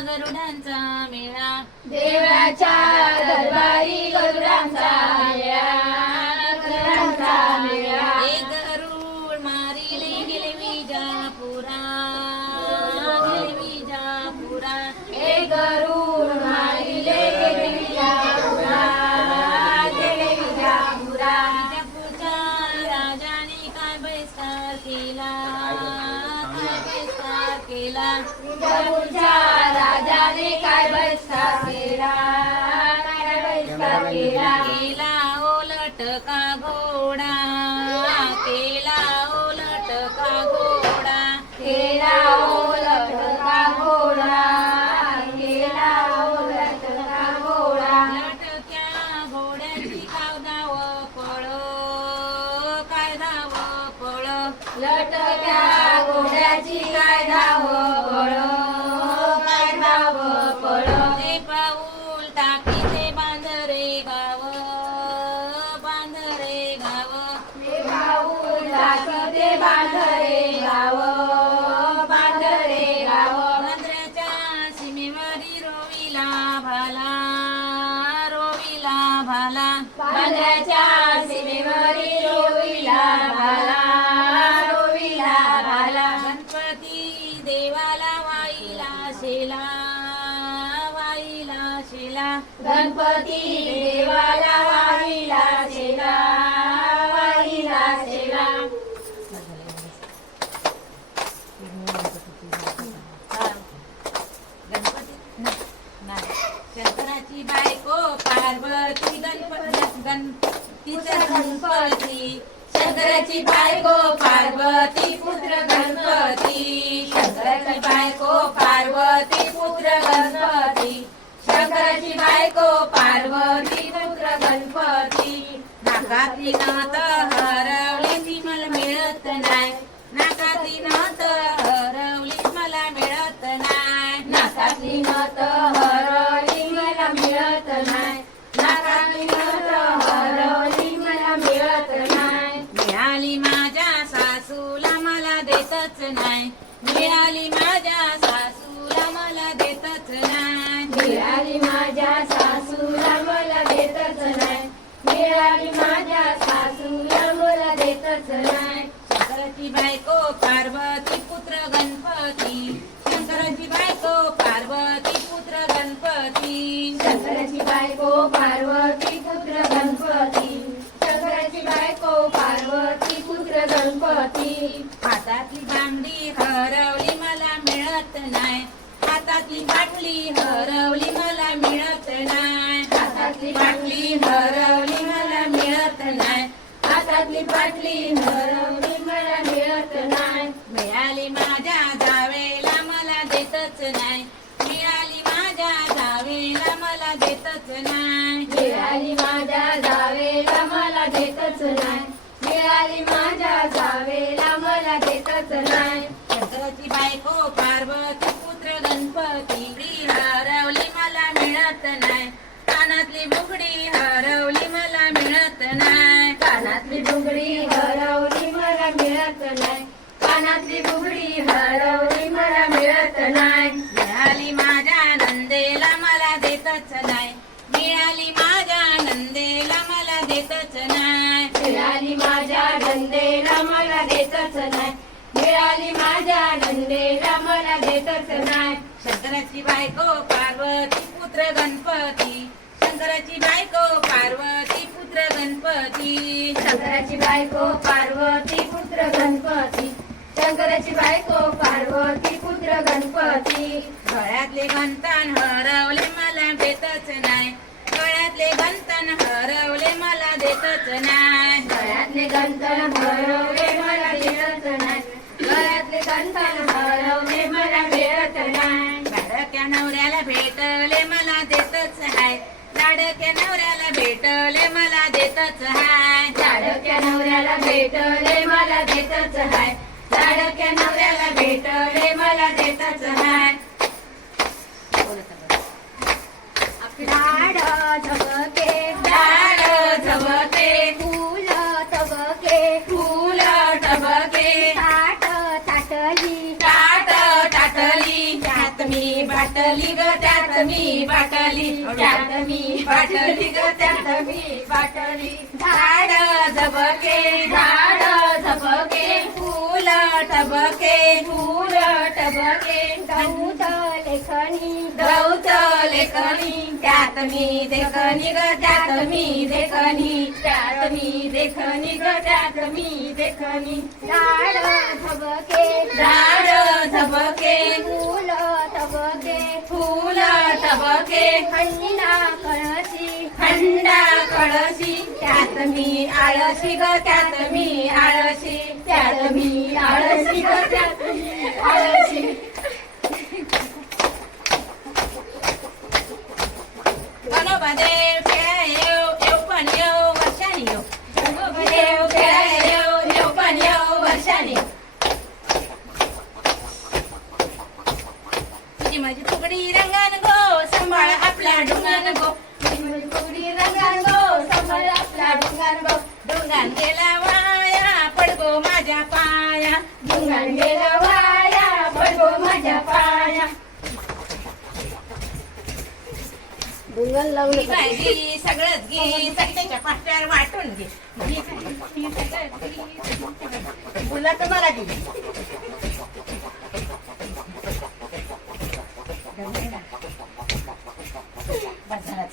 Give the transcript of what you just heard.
गरुडांचा मेळा. देवळाच्या दरबारी गरुडांचा मेळा. गरुडांचा मेळा. एक गरुड मारिले गेले विजापुरा. गेले विजापुरा. एक गरुड मारिले गेले विजापुरा. गेले विजापुरा. विजापूरच्या राजाने काय बहिष्कार केला? केला. विजापूरच्या राजाने काय बहिष्कार केला? काय बहिष्कार केला? केला ओलट का घोडा? केला ओलट का घोडा? केला ओलट का घोडा? केला ओलट का घोडा? लटक्या घोड्याची काव धाव पळ काय धाव पळ लटक्या गणपती देवाला वाहिला शेला वाहिला शेला शंकराची बायको पार्वती गणपती गणपतीचा गणपती. शंकराची बायको पार्वती पुत्र गणपती. शंकराची बायको पार्वती पुत्र गणपती. शंकराची बायको पार्वती पुत्र गणपती. नाकातली नात हरवली मला मिळत नाही. नाकाती नात हरवली मला मिळत नाही. नाकातली नत हरवली मला मिळत नाही. नाकातली नत हरवली मला मिळत नाही. मिळाली माझ्या सासूला मला देतच नाही. मिळाली माझ्या सासूला मला देतच नाही. मिळाली माझ्या सासूला मला देतच नाही. मिळाली माझ्या सासूला मला देतच नाही. शंकराची बायको पार्वती पुत्र गणपती. शंकराची बायको पार्वती पुत्र गणपती. शंकराची बायको पार्वती पुत्र गणपती. शंकराची बायको पार्वती पुत्र गणपती. हातातली बांगडी हरवली मला मिळत नाही. हातातली बाटली हरवली मला मिळत नाही. हातातली बाटली हरवली मला मिळत नाही. हातातली बाटली हरवली मला मिळत नाही. मिळाली माझ्या जावेला मला देतच नाही. मिळाली माझ्या जावेला मला देतच नाही. मिळाली माझ्या जावेला मला देतच नाही. मिळाली माझ्या जावेला मला देतच नाही. बायको पार्वती मिळत नाही. कानातली बुगडी हरवली मला मिळत नाही. कानातली बुगडी हरवली मला मिळत नाही. कानातली बुगडी हरवली मला मिळत नाही. मिळाली माझ्या नंदेला मला देतच नाही. मिळाली माझ्या नंदेला मला देतच नाही. मिळाली माझ्या नंदेला मला देतच नाही. मिळाली माझ्या नंदेला मला देतच नाही. शंकराची बायको पार्वती पुत्र गणपती. शंकराची बायको पार्वती पुत्र गणपती. शंकराची बायको पार्वती पुत्र गणपती. शंकराची बायको पार्वती पुत्र गणपती. गळ्यातले गंतन हरवले मला देतच नाही. गळ्यातले गंतन हरवले मला देतच नाही. गळ्यातले गंठन हरवले भेटले मला देतच हाय. लाडक्या नवऱ्याला भेटले मला देतच हाय. लाडक्या नवऱ्याला भेटले मला देतच हाय. लाडक्या नवऱ्याला भेटले मला देतच हाय. लाड झबके बाटली ग त्यात मी बाटली त्यात मी बाटली ग त्यात मी बाटली झाड झबके झाड झबके फूल टबके फूल टबके. गौत लेखणी गौत लेखणी त्यात मी देखणी ग त्यात मी देखणी. त्यात मी देखणी ग त्यात मी देखणी. झाड झबके झाड झबके फूल तबके फूल टबके खंडीना कळशी खंडा कळशी त्यात मी आळशी ग त्यात मी आळशी त्यात मी आळशी ग त्यात मी आळशी गणोबा देव तुझी माझी फुगडी रंगान गो सांभाळ आपला डोंगान गो. माझी फुगडी रंगान गो सांभाळ आपला डोंगान गो. डोंगान गेला वाया पडगो माझ्या पाया. डोंगान गेला वाया पडगो माझ्या पाया. डुंगल लावलं घे सगळंच घे सगळ्याच्या पाष्ट्यावर वाटून घे. तुला तर मला दे.